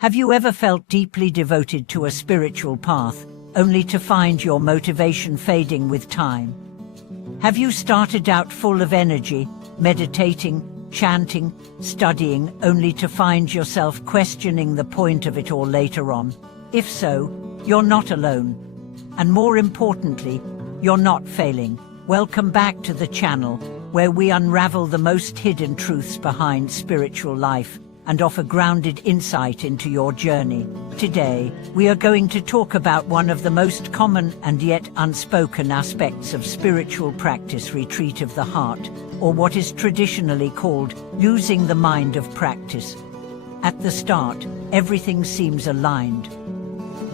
Have you ever felt deeply devoted to a spiritual path, only to find your motivation fading with time? Have you started out full of energy, meditating, chanting, studying, only to find yourself questioning the point of it all later on? If so, you're not alone. And more importantly, you're not failing. Welcome back to the channel, where we unravel the most hidden truths behind spiritual life and offer grounded insight into your journey. Today, we are going to talk about one of the most common and yet unspoken aspects of spiritual practice: retreat of the heart, or what is traditionally called losing the mind of practice. At the start, everything seems aligned.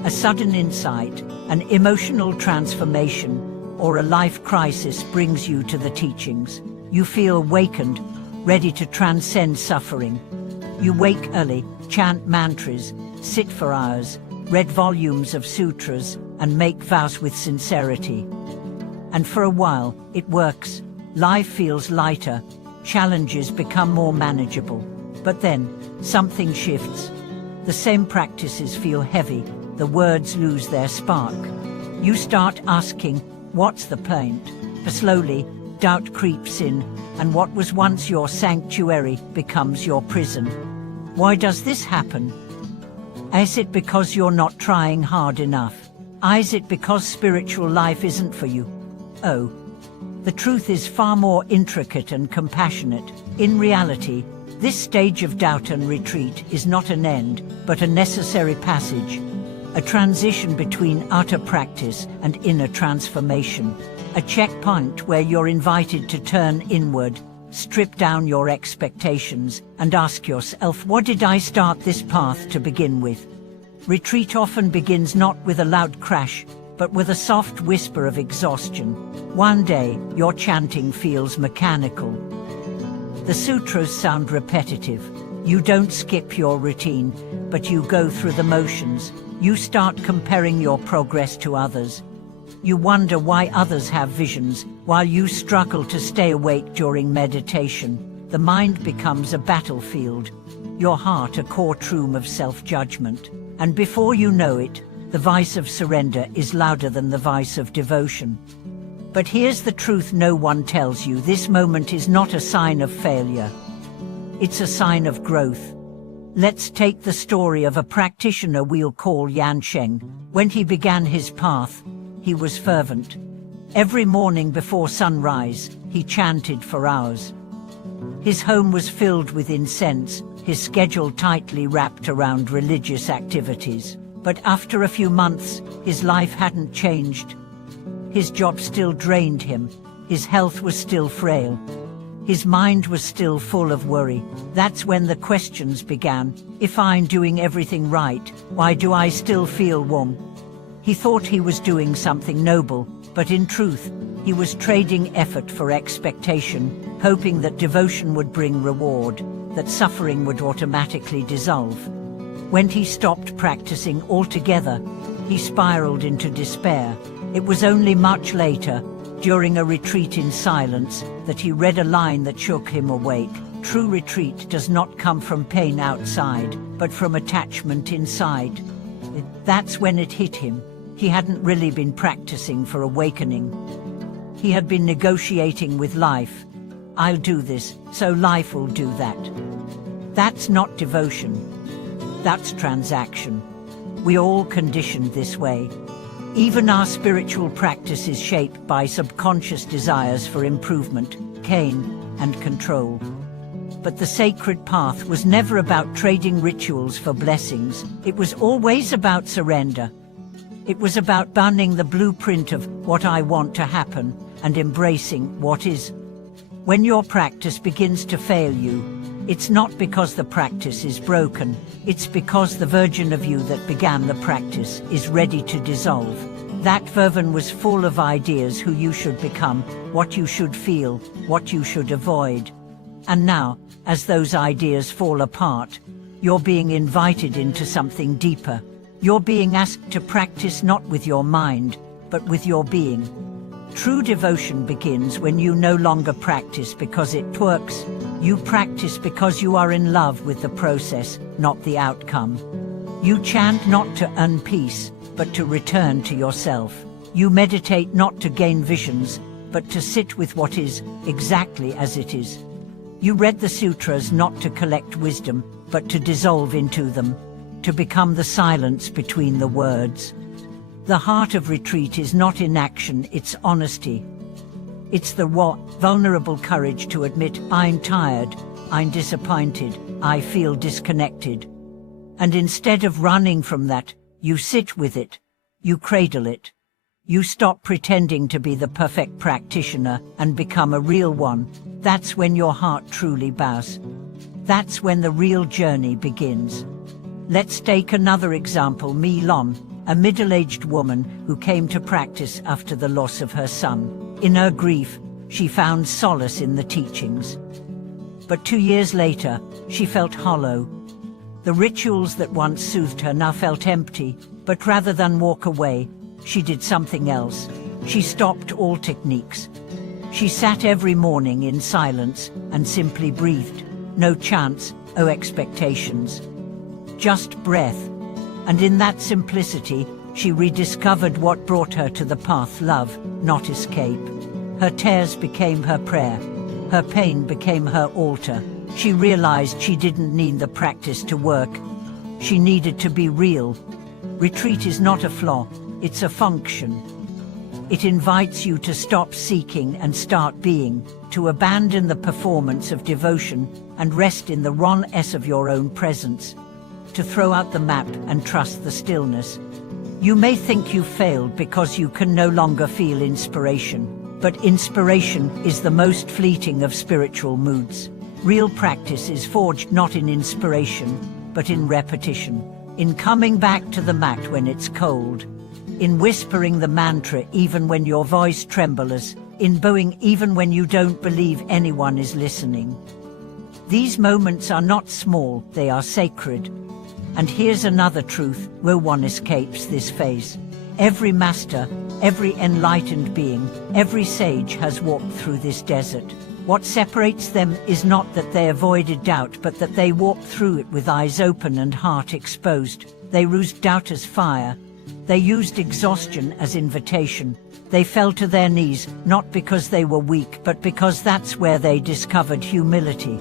A sudden insight, an emotional transformation, or a life crisis brings you to the teachings. You feel awakened, ready to transcend suffering. You wake early, chant mantras, sit for hours, read volumes of sutras, and make vows with sincerity. And for a while, it works. Life feels lighter, challenges become more manageable. But then, something shifts. The same practices feel heavy, the words lose their spark. You start asking, what's the point? But slowly, doubt creeps in, and what was once your sanctuary becomes your prison. Why does this happen? Is it because you're not trying hard enough? Is it because spiritual life isn't for you? Oh, the truth is far more intricate and compassionate. In reality, this stage of doubt and retreat is not an end, but a necessary passage. A transition between utter practice and inner transformation. A checkpoint where you're invited to turn inward, strip down your expectations, and ask yourself, what did I start this path to begin with? Retreat often begins not with a loud crash, but with a soft whisper of exhaustion. One day, your chanting feels mechanical. The sutras sound repetitive. You don't skip your routine, but you go through the motions. You start comparing your progress to others. You wonder why others have visions, while you struggle to stay awake during meditation. The mind becomes a battlefield, your heart a courtroom of self-judgment. And before you know it, the voice of surrender is louder than the voice of devotion. But here's the truth no one tells you: this moment is not a sign of failure. It's a sign of growth. Let's take the story of a practitioner we'll call Yan Sheng. When he began his path, he was fervent. Every morning before sunrise, he chanted for hours. His home was filled with incense, his schedule tightly wrapped around religious activities. But after a few months, his life hadn't changed. His job still drained him, his health was still frail. His mind was still full of worry. That's when the questions began. If I'm doing everything right, why do I still feel warm? He thought he was doing something noble, but in truth, he was trading effort for expectation, hoping that devotion would bring reward, that suffering would automatically dissolve. When he stopped practicing altogether, he spiraled into despair. It was only much later, during a retreat in silence, that he read a line that shook him awake. True retreat does not come from pain outside, but from attachment inside. That's when it hit him. He hadn't really been practicing for awakening. He had been negotiating with life. I'll do this, so life will do that. That's not devotion. That's transaction. We're all conditioned this way. Even our spiritual practice is shaped by subconscious desires for improvement, gain, and control. But the sacred path was never about trading rituals for blessings. It was always about surrender. It was about burning the blueprint of what I want to happen and embracing what is. When your practice begins to fail you, it's not because the practice is broken, it's because the version of you that began the practice is ready to dissolve. That version was full of ideas: who you should become, what you should feel, what you should avoid. And now, as those ideas fall apart, you're being invited into something deeper. You're being asked to practice not with your mind, but with your being. True devotion begins when you no longer practice because it works. You practice because you are in love with the process, not the outcome. You chant not to earn peace, but to return to yourself. You meditate not to gain visions, but to sit with what is, exactly as it is. You read the sutras not to collect wisdom, but to dissolve into them, to become the silence between the words. The heart of retreat is not inaction, it's honesty. It's the raw, vulnerable courage to admit, I'm tired, I'm disappointed, I feel disconnected. And instead of running from that, you sit with it, you cradle it. You stop pretending to be the perfect practitioner and become a real one. That's when your heart truly bows. That's when the real journey begins. Let's take another example, Mi Lon, a middle-aged woman who came to practice after the loss of her son. In her grief, she found solace in the teachings. But 2 years later, she felt hollow. The rituals that once soothed her now felt empty, but rather than walk away, she did something else. She stopped all techniques. She sat every morning in silence and simply breathed. No chants, no expectations. Just breath. And in that simplicity, she rediscovered what brought her to the path: love, not escape. Her tears became her prayer. Her pain became her altar. She realized she didn't need the practice to work. She needed to be real. Retreat is not a flaw, it's a function. It invites you to stop seeking and start being, to abandon the performance of devotion and rest in the rawness of your own presence, to throw out the map and trust the stillness. You may think you failed because you can no longer feel inspiration, but inspiration is the most fleeting of spiritual moods. Real practice is forged not in inspiration, but in repetition, in coming back to the mat when it's cold, in whispering the mantra even when your voice trembles, in bowing even when you don't believe anyone is listening. These moments are not small, they are sacred. And here's another truth: no one escapes this phase. Every master, every enlightened being, every sage has walked through this desert. What separates them is not that they avoided doubt, but that they walked through it with eyes open and heart exposed. They used doubt as fire. They used exhaustion as invitation. They fell to their knees, not because they were weak, but because that's where they discovered humility.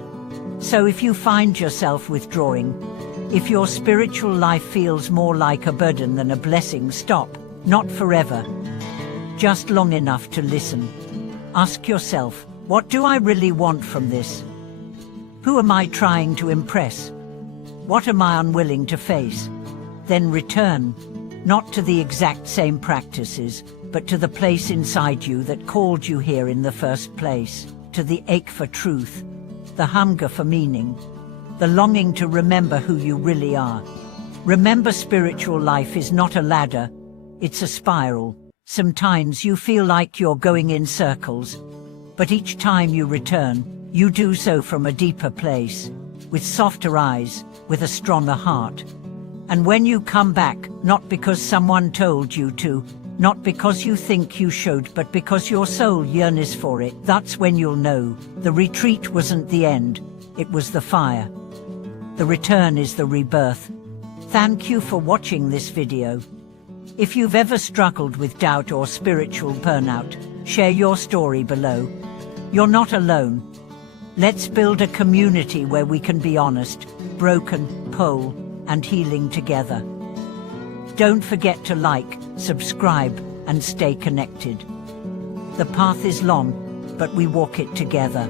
So if you find yourself withdrawing, if your spiritual life feels more like a burden than a blessing, stop. Not forever. Just long enough to listen. Ask yourself, what do I really want from this? Who am I trying to impress? What am I unwilling to face? Then return, not to the exact same practices, but to the place inside you that called you here in the first place, to the ache for truth, the hunger for meaning, the longing to remember who you really are. Remember, spiritual life is not a ladder, it's a spiral. Sometimes you feel like you're going in circles, but each time you return, you do so from a deeper place, with softer eyes, with a stronger heart. And when you come back, not because someone told you to, not because you think you should, but because your soul yearns for it, that's when you'll know the retreat wasn't the end, it was the fire. The return is the rebirth. Thank you for watching this video. If you've ever struggled with doubt or spiritual burnout, share your story below. You're not alone. Let's build a community where we can be honest, broken, whole, and healing together. Don't forget to like, subscribe, and stay connected. The path is long, but we walk it together.